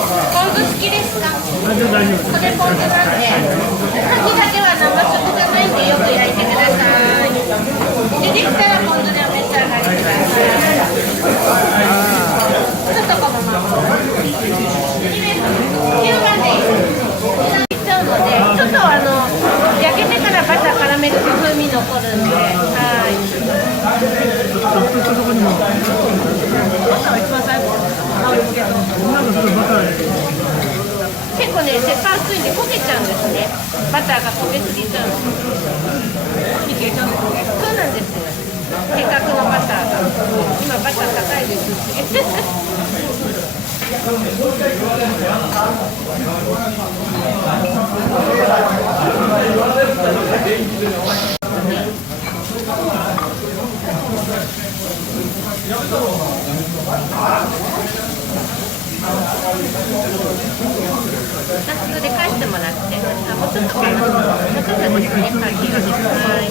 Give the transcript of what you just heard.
ポン酢好きですか？これポン酢なんで、かきだけは生食じゃないんでよく焼いてください。できたらポン酢でお召し上がりください。ちょっとこのまま。9番でいいっちゃうので、ちょっと焼けてからバター絡めると風味残るんで、はい。バターは一番最後。結構ね、鉄板熱いんで焦げちゃうんですね。バターが焦げすぎちゃうんです。そうなんですよ。せっかくのバターが。今バター高いですし。それで返してもらって、もうちょっとかな。もうちょっとですね、はい、火がです。はい。